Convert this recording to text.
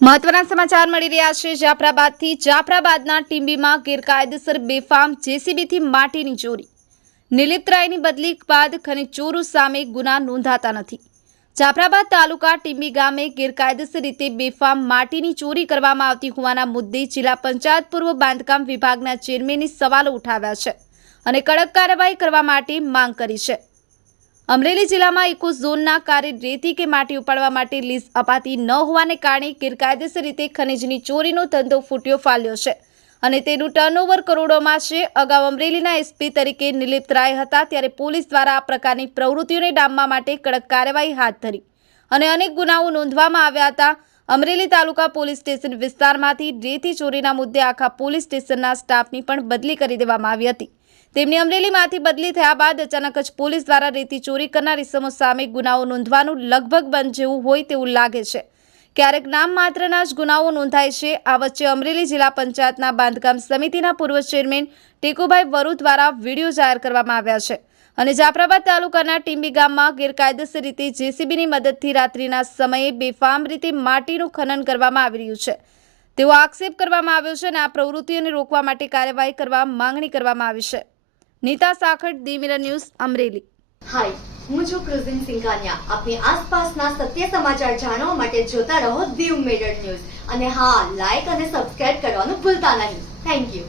મહત્વના સમાચાર મળી રહ્યા છે જાફરાબાદથી। જાફરાબાદના ટીંબીમાં ગેરકાયદેસર બેફામ જેસીબીથી માટીની ચોરી। નિલિપ્ત રાયની બદલી બાદ ખનીજ ચોરો સામે ગુના નોંધાતા નથી। જાફરાબાદ તાલુકા ટીંબી ગામે ગેરકાયદેસર રીતે બેફામ માટીની ચોરી કરવામાં આવતી હોવાના મુદ્દે જિલ્લા પંચાયત પૂર્વ બાંધકામ વિભાગના ચેરમેને સવાલો ઉઠાવ્યા છે અને કડક કાર્યવાહી કરવા માટે માંગ કરી છે। અમરેલી જિલ્લામાં ઇકો ઝોનના કાર્ય રેતી કે માટી ઉપાડવા માટે લીઝ અપાતી ન હોવાને કારણે ગેરકાયદેસર રીતે ખનીજની ચોરીનો ધંધો ફૂટ્યો ફાલ્યો છે અને તેનું ટર્નઓવર કરોડોમાં છે। અગાઉ અમરેલીના એસપી તરીકે નિલિપ્ત રાય હતા ત્યારે પોલીસ દ્વારા આ પ્રકારની પ્રવૃત્તિઓને ડામવા માટે કડક કાર્યવાહી હાથ ધરી અને અનેક ગુનાઓ નોંધવામાં આવ્યા હતા। અમરેલી તાલુકા પોલીસ સ્ટેશન વિસ્તારમાંથી રેતી ચોરીના મુદ્દે આખા પોલીસ સ્ટેશનના સ્ટાફની પણ બદલી કરી દેવામાં આવી હતી। તેમની અમરેલીમાંથી બદલી થયા બાદ અચાનક જ પોલીસ દ્વારા રેતી ચોરી કરનાર ઇસમો સામે ગુનાઓ નોંધવાનું લગભગ બંધ જેવું હોય તેવું લાગે છે। ક્યારેક નામ માત્રના જ ગુનાઓ નોંધાય છે। આ વચ્ચે અમરેલી જિલ્લા પંચાયતના બાંધકામ સમિતિના પૂર્વ ચેરમેન ટેકુભાઈ વરુ દ્વારા વિડીયો જાહેર કરવામાં આવ્યા છે અને જાફરાબાદ તાલુકાના ટીંબી ગામમાં ગેરકાયદેસર રીતે જેસીબીની મદદથી રાત્રિના સમયે બેફામ રીતે માટીનું ખનન કરવામાં આવી રહ્યું છે તેવો આક્ષેપ કરવામાં આવ્યો છે અને આ પ્રવૃત્તિઓને રોકવા માટે કાર્યવાહી કરવા માંગણી કરવામાં આવી છે। નીતા સાખટ, દી મિરર ન્યૂઝ, અમરેલી। હાય, હું છું ક્રુઝિન સિંઘાનિયા। આપની આસપાસના સત્ય સમાચાર જાણવા માટે જોતા રહો દી મિરર ન્યૂઝ અને હા, લાઈક અને સબસ્ક્રાઇબ કરવાનું ભૂલતા નહીં। Thank you.